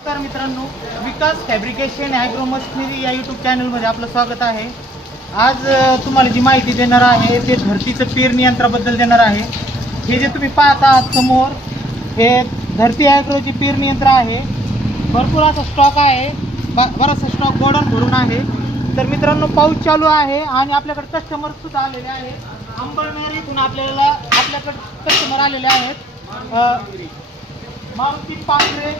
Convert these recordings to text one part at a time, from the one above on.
नमस्कार मित्रांनो, विकास fabrication agro machinery या यूट्यूब चॅनलमध्ये आपलं स्वागत आहे। आज तुम्हाला जी माहिती देणार आहे ते धरतीचं पेरणी यंत्राबद्दल देणार आहे। हे जे तुम्ही पाहता आहात समोर, हे धरती ॲग्रोची पेरणी यंत्र आहे। भरपूर असा स्टॉक आहे, बराचसा स्टॉक गोडाऊन भरून आहे। तर मित्रांनो, पाऊस चालू आहे आणि आपल्याकडे कस्टमर सुद्धा आलेले आहेत। अंबळनेर इथून आपल्याकडे कस्टमर आलेले आहेत। मारुती पांढरे,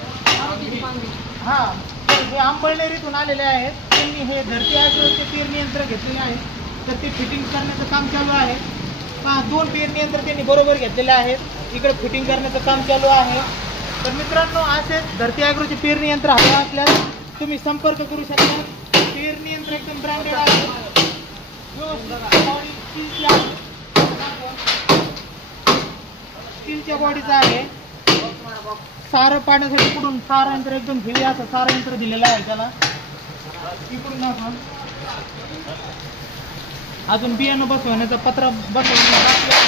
हां, तर हे अंबळनेर इथून आलेले आहेत। त्यांनी हे धरती ॲग्रोचे पेरणी यंत्र घेतलेले आहे, तर ते फिटिंग करण्याचं काम चालू आहे। हां, 2 पेरणी यंत्र त्यांनी बरोबर घेतलेले आहेत। इकडे फिटिंग करण्याचं काम चालू आहे। तर मित्रांनो, असे धरती ॲग्रोचे पेरणी यंत्र हवे असल्यास तुम्ही संपर्क करू शकता। पेरणी यंत्र एकदम ब्रँडेड आहे, स्टीलच्या बॉडीचं आहे। सारं पाण्यासाठी पुढून सारं यंत्र एकदम हेवी असं सारं यंत्र दिलेलं आहे त्याला। इकडून आपण अजून बियाणं बसवण्याचा पत्रा बसवण्याचा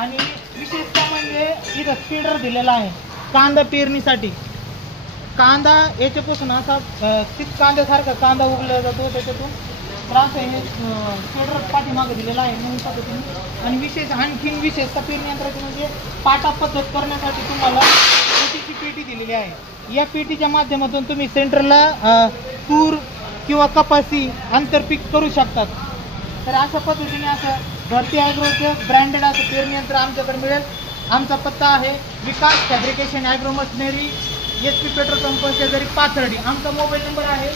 आणि विशेषतः म्हणजे इथं स्पीडर दिलेला आहे कांदा पेरणीसाठी। कांदा याच्यापासून असा कांद्यासारखा कांदा उगवला जातो त्याच्यातून, तर असं हे स्पीडर पाठीमागं दिलेला आहे म्हणून पद्धतीने। आणि आणखीन विशेषतः पेरणी यंत्राची म्हणजे पाटा पद्धत करण्यासाठी तुम्हाला पेटीची पेटी दिलेली आहे। या पेटीच्या माध्यमातून तुम्ही सेंटरला तूर किंवा कपासी आंतरपीक करू शकतात। तर अशा पद्धतीने असं धरती ॲग्रोचं ब्रँडेड असं पेरणी यंत्र आमच्याकडे मिळेल। आमचा पत्ता आहे Vikas fabrication agro machinery, SP petrol pump शेजारी पाथर्डी। आमचा मोबाईल नंबर आहे